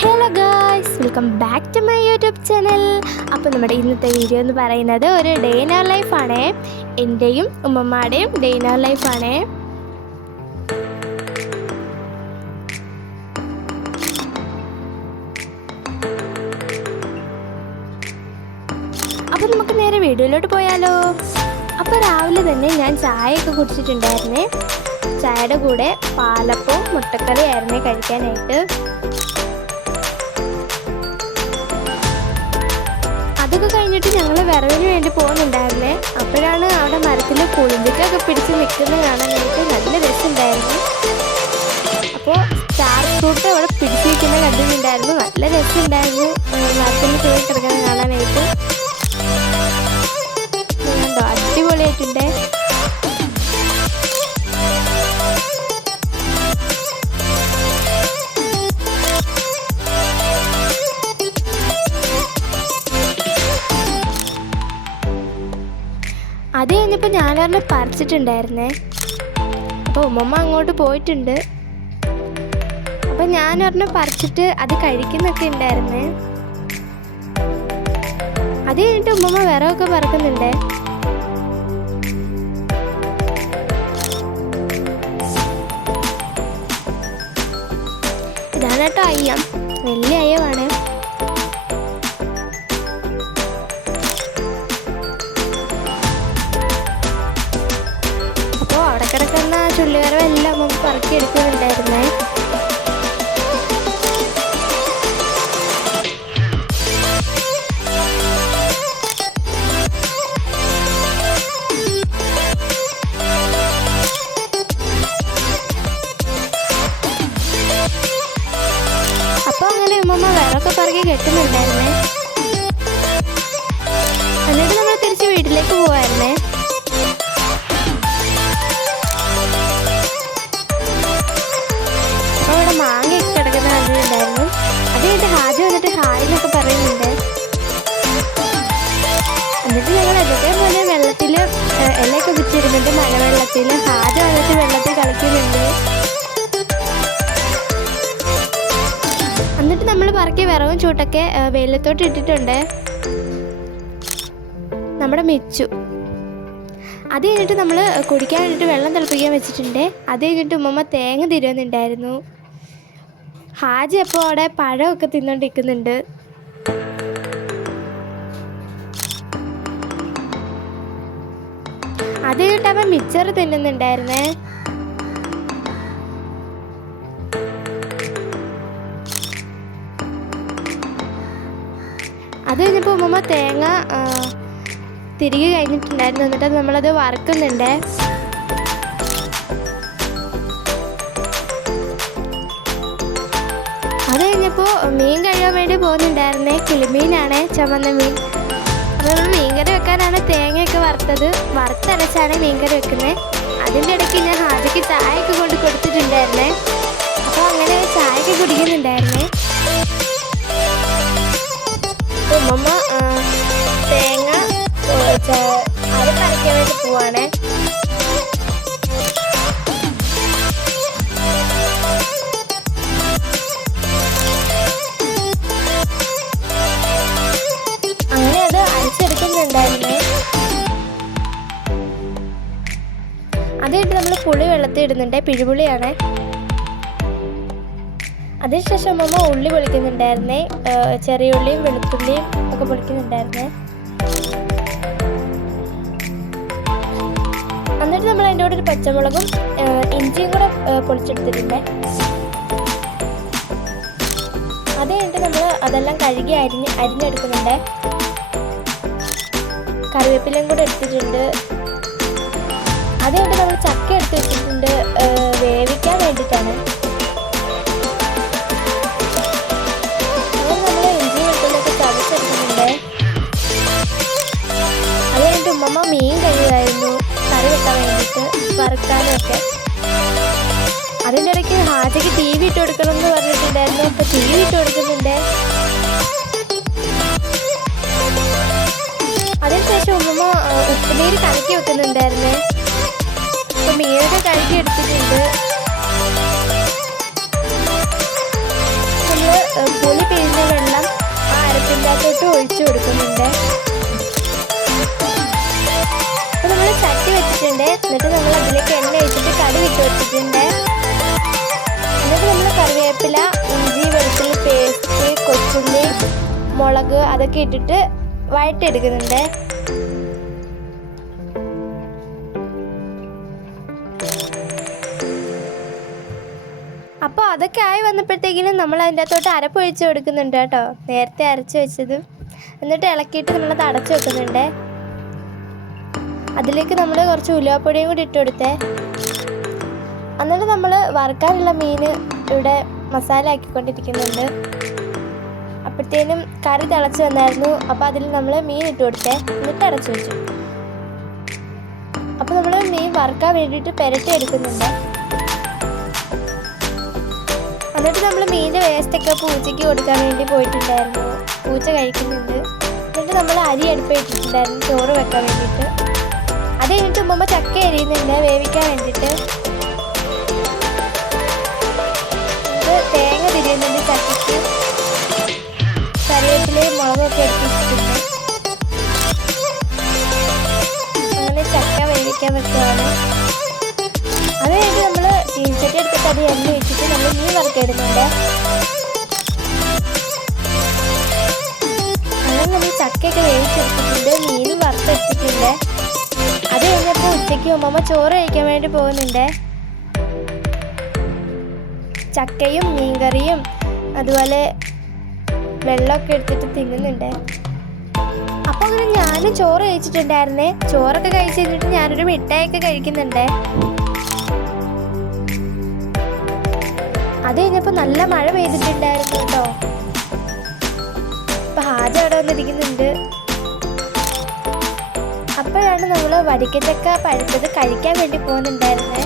Hello guys, welcome back to my YouTube channel. അപ്പോൾ നമ്മുടെ ഇന്നത്തെ വീഡിയോ എന്ന് പറയുന്നത് ഒരു ഡേ ഇൻ അവർ ലൈഫാണേ. എൻ്റെയും ഉമ്മമ്മയുടെയും ഡേ ഇൻ അവർ ലൈഫാണേ. അപ്പോൾ നമുക്ക് നേരെ വീഡിയോയിലോട്ട് പോയാലോ. അപ്പോൾ രാവിലെ തന്നെ ഞാൻ ചായയൊക്കെ കുടിച്ചിട്ടുണ്ടായിരുന്നേ. ചായയുടെ കൂടെ പാലപ്പവും മുട്ടക്കറി ആയിരുന്നേ കഴിക്കാനായിട്ട്. അതൊക്കെ കഴിഞ്ഞിട്ട് ഞങ്ങൾ വിറവിന് വേണ്ടി പോകുന്നുണ്ടായിരുന്നേ. അപ്പോഴാണ് അവിടെ മരത്തിൽ പുളിഞ്ചിക്കൊക്കെ പിടിച്ച് നിൽക്കുന്നത് കാണാനായിട്ട് നല്ല രസമുണ്ടായിരുന്നു. അപ്പോൾ സ്റ്റാർ ഫ്രൂട്ട് അവിടെ പിടിച്ചിരിക്കുന്നത് കണ്ടിട്ടുണ്ടായിരുന്നു. നല്ല രസമുണ്ടായിരുന്നു മരത്തിൽ പോയി കിടക്കുന്നത് കാണാനായിട്ട്. കണ്ടോ, അടിപൊളിയായിട്ടുണ്ടേ. അത് കഴിഞ്ഞപ്പോൾ ഞാനൊരെണ്ണം പറിച്ചിട്ടുണ്ടായിരുന്നേ. അപ്പോൾ ഉമ്മമ്മ അങ്ങോട്ട് പോയിട്ടുണ്ട്. അപ്പോൾ ഞാനൊരെണ്ണം പറിച്ചിട്ട് അത് കഴിക്കുന്നൊക്കെ ഉണ്ടായിരുന്നേ. അത് കഴിഞ്ഞിട്ട് ഉമ്മമ്മ വിറകൊക്കെ പറക്കുന്നുണ്ടേ. ഇതാണ് കേട്ടോ അയ്യം, വലിയ അയ്യമാണ്. അവിടെ കിടക്കുന്ന ചുള്ളിവരവെല്ലാം നമുക്ക് പറക്കി എടുക്കുന്നുണ്ടായിരുന്നേ. അപ്പൊ അങ്ങനെ ഉമ്മമ്മ വിറകൊക്കെ പറക്കി കെട്ടുന്നുണ്ടായിരുന്നേ. എന്നിട്ട് നമ്മൾ തിരിച്ച് വീട്ടിലേക്ക് പോവായിരുന്നേ. അവിടെ മാങ്ങയൊക്കെ കിടക്കുന്ന കണ്ടിട്ടുണ്ടായിരുന്നു. അത് കഴിഞ്ഞിട്ട് ഹാജി വന്നിട്ട് ഹായ് എന്നൊക്കെ പറയുന്നുണ്ട്. എന്നിട്ട് ഞങ്ങൾ അതേപോലെ വെള്ളത്തിൽ ഇലയൊക്കെ പിടിച്ചിരുന്നുണ്ട്. മഴവെള്ളത്തിൽ ഹാജി വന്നിട്ട് വെള്ളത്തിൽ കളിക്കുന്നുണ്ട്. എന്നിട്ട് നമ്മൾ പറക്കിയ വിറവും ചൂട്ടൊക്കെ വെയിലത്തോട്ട് ഇട്ടിട്ടുണ്ട് നമ്മുടെ മിച്ചു. അത് കഴിഞ്ഞിട്ട് നമ്മൾ കുടിക്കാൻ വേണ്ടിയിട്ട് വെള്ളം തിളപ്പിക്കാൻ വെച്ചിട്ടുണ്ട്. അത് കഴിഞ്ഞിട്ട് ഉമ്മമ്മ തേങ്ങ തിരുവുന്നുണ്ടായിരുന്നു. ഹാജി അപ്പോൾ അവിടെ പഴമൊക്കെ തിന്നോണ്ടിരിക്കുന്നുണ്ട്. അത് കഴിഞ്ഞിട്ട് അവൻ മിച്ചർ തിന്നുന്നുണ്ടായിരുന്നേ. അത് കഴിഞ്ഞപ്പോൾ ഉമ്മമ്മ തേങ്ങ തിരികെ കഴിഞ്ഞിട്ടുണ്ടായിരുന്നു. എന്നിട്ട് നമ്മളത് വറുക്കുന്നുണ്ട്. അത് കഴിഞ്ഞപ്പോൾ മീൻ കഴുകാൻ വേണ്ടി പോകുന്നുണ്ടായിരുന്നേ. കിളിമീനാണ്, ചുമന്ന മീൻ. അപ്പോൾ നമ്മൾ മീൻകറി വെക്കാനാണ് തേങ്ങയൊക്കെ വറുത്തത്. വറുത്തരച്ചാണ് മീൻകറി വെക്കുന്നത്. അതിൻ്റെ ഇടയ്ക്ക് ഞാൻ ഹാജയ്ക്ക് ചായയൊക്കെ കൊണ്ട് കൊടുത്തിട്ടുണ്ടായിരുന്നേ. അപ്പോൾ അങ്ങനെ ചായയൊക്കെ കുടിക്കുന്നുണ്ടായിരുന്നേ. ഉമ്മമ്മ തേങ്ങ അരപ്പരയ്ക്കാൻ വേണ്ടി പോവാണ്. അങ്ങനെ അത് അരച്ചെടുക്കുന്നുണ്ടായിരുന്നേ. അതായിട്ട് നമ്മൾ പുളി വെള്ളത്തിൽ ഇടുന്നുണ്ട്. പിഴുപുളിയാണ്. അതിനുശേഷം അമ്മ ഉള്ളി പൊളിക്കുന്നുണ്ടായിരുന്നേ. ചെറിയ ഉള്ളിയും വെളുത്തുള്ളിയും ഒക്കെ പൊളിക്കുന്നുണ്ടായിരുന്നേ. എന്നിട്ട് നമ്മൾ അതിൻ്റെ കൂടെ ഒരു പച്ചമുളകും ഇഞ്ചിയും കൂടെ പൊളിച്ചെടുത്തിട്ടുണ്ട്. അത് കഴിഞ്ഞിട്ട് നമ്മൾ അതെല്ലാം കഴുകി അരിഞ്ഞെടുക്കുന്നുണ്ട്. കറിവേപ്പിലയും കൂടെ എടുത്തിട്ടുണ്ട്. അത് കഴിഞ്ഞിട്ട് നമ്മൾ ചക്ക എടുത്ത് വെച്ചിട്ടുണ്ട് വേവിക്കാൻ വേണ്ടിയിട്ടാണ്. അങ്ങനെ നമ്മൾ ഇഞ്ചി വെളുത്തുള്ളിയൊക്കെ ചതച്ചെടുക്കുന്നുണ്ട്. അത് കഴിഞ്ഞിട്ട് ഉമ്മമ്മ മീൻ കഴുകുമായിരുന്നു കറി വെക്കാൻ വേണ്ടിയിട്ട്, വറുക്കാനും ഒക്കെ. അതിൻ്റെ ഇടയ്ക്ക് ഹാജയ്ക്ക് ടി വി ഇട്ട് കൊടുക്കണം എന്ന് പറഞ്ഞിട്ടുണ്ടായിരുന്നു. അപ്പോൾ ടി വി ഇട്ട് കൊടുക്കുന്നുണ്ട്. അതിനുശേഷം ഉമ്മമ്മ ഉപ്പുനീര് കലക്കി വെക്കുന്നുണ്ടായിരുന്നേ. അപ്പോൾ മീനൊക്കെ കഴുകി എടുത്തിട്ടുണ്ട്. നമ്മൾ പുളി പിഴിഞ്ഞ വെള്ളം ആ അരപ്പിൻ്റെ അകത്തോട്ട് ഒഴിച്ചു കൊടുക്കുന്നുണ്ട്. അപ്പോൾ നമ്മൾ ചട്ടി വെച്ചിട്ടുണ്ട്. എന്നിട്ട് നമ്മൾ അതിലേക്ക് എണ്ണ ഒഴിച്ചിട്ട് കടുക് ഇട്ട് വെച്ചിട്ടുണ്ട്. എന്നിട്ട് നമ്മൾ കറിവേപ്പില, ഇഞ്ചി വെളുത്തുള്ളി പേസ്റ്റ്, കൊച്ചുള്ളി, മുളക് അതൊക്കെ ഇട്ടിട്ട് വഴറ്റിയെടുക്കുന്നുണ്ട്. അപ്പോൾ അതൊക്കെ ആയി വന്നപ്പോഴത്തേക്കിനും നമ്മൾ അതിൻ്റെ അകത്തോട്ട് അരപ്പൊഴിച്ച് കൊടുക്കുന്നുണ്ട് കേട്ടോ, നേരത്തെ അരച്ച് വെച്ചത്. എന്നിട്ട് ഇളക്കിയിട്ട് നമ്മളത് അടച്ചു വെക്കുന്നുണ്ട്. അതിലേക്ക് നമ്മൾ കുറച്ച് ഉലുവാപ്പൊടിയും കൂടി ഇട്ട് കൊടുത്തേ. എന്നിട്ട് നമ്മൾ വറുക്കാനുള്ള മീൻ ഇവിടെ മസാല ആക്കിക്കൊണ്ടിരിക്കുന്നുണ്ട്. അപ്പോഴത്തേനും കറി തിളച്ച് വന്നായിരുന്നു. അപ്പോൾ അതിൽ നമ്മൾ മീൻ ഇട്ട് കൊടുത്തേ. എന്നിട്ട് അടച്ചു വെച്ചു. അപ്പോൾ നമ്മൾ മീൻ വറുക്കാൻ വേണ്ടിയിട്ട് പുരട്ടി എടുക്കുന്നുണ്ട്. എന്നിട്ട് നമ്മൾ മീനിൻ്റെ വേസ്റ്റൊക്കെ പൂച്ചയ്ക്ക് കൊടുക്കാൻ വേണ്ടി പോയിട്ടുണ്ടായിരുന്നു. പൂച്ച കഴിക്കുന്നുണ്ട്. എന്നിട്ട് നമ്മൾ അരി അടുപ്പിട്ടിട്ടുണ്ടായിരുന്നു ചോറ് വെക്കാൻ വേണ്ടിയിട്ട്. അത് കഴിഞ്ഞിട്ട് ഉമ്മ ചക്ക അരിയുന്നുണ്ട് വേവിക്കാൻ വേണ്ടിയിട്ട്. ഇത് തേങ്ങ തിരിയുന്നുണ്ട് ചക്കയ്ക്ക്. കറിവേപ്പിലയും മുളകൊക്കെ എടുത്തിട്ടുണ്ട്. അങ്ങനെ ചക്ക വേവിക്കാൻ വെക്കുകയാണ്. അത് കഴിഞ്ഞ് നമ്മൾ ചീനിച്ചട്ടി എടുത്തിട്ട് അത് എണ്ണ വെച്ചിട്ട് നമ്മൾ മീൻ വറുക്കിടുന്നുണ്ട്. അങ്ങനെ നമ്മൾ ചക്കയൊക്കെ വേവിച്ചെടുത്തിട്ടുണ്ട്, മീനും വറുത്തെടുത്തിട്ടുണ്ട്. അത് കഴിഞ്ഞപ്പോൾ ഉച്ചയ്ക്ക് ഉമ്മ ചോറ് കഴിക്കാൻ വേണ്ടി പോകുന്നുണ്ട്. ചക്കയും മീൻകറിയും അതുപോലെ വെള്ളമൊക്കെ എടുത്തിട്ട് തിന്നുന്നുണ്ട്. അപ്പോൾ അങ്ങനെ ഞാനും ചോറ് കഴിച്ചിട്ടുണ്ടായിരുന്നേ. ചോറൊക്കെ കഴിച്ച് കഴിഞ്ഞിട്ട് ഞാനൊരു മിഠായിയൊക്കെ കഴിക്കുന്നുണ്ട്. അത് കഴിഞ്ഞപ്പോൾ നല്ല മഴ പെയ്തിട്ടുണ്ടായിരുന്നു കേട്ടോ. ഇപ്പം ഹാജ അവിടെ വന്നിരിക്കുന്നുണ്ട്. അപ്പോഴാണ് നമ്മൾ വരിക്കച്ചക്ക പഴുത്തത് കഴിക്കാൻ വേണ്ടി പോകുന്നുണ്ടായിരുന്നേ.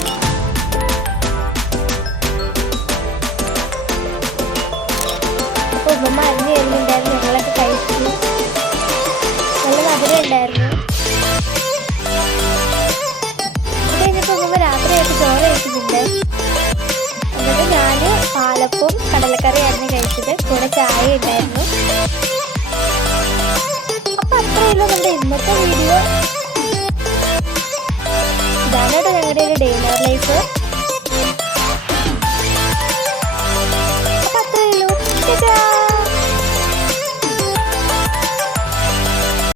അപ്പോൾ ഉമ്മ അരിഞ്ഞ് തരുന്നുണ്ടായിരുന്നു. ഞങ്ങളൊക്കെ കഴിച്ചു. നല്ല മധുരം ഉണ്ടായിരുന്നു. അത് കഴിഞ്ഞപ്പോൾ ഉമ്മ രാത്രിയായിട്ട് ചോറ് കഴിക്കുന്നുണ്ട്. എന്നിട്ട് ഞാൻ പാലപ്പവും കടലക്കറിയായിരുന്നു കഴിച്ചത്. കൂടെ ചായ ഉണ്ടായിരുന്നു. അപ്പം അത്രയുള്ളൂ നമ്മുടെ ഇന്നത്തെ വീഡിയോ. ഇതാണ് കേട്ടോ ഞങ്ങളുടെ ഒരു ഡേ ഇൻ അവർ ലൈഫ്.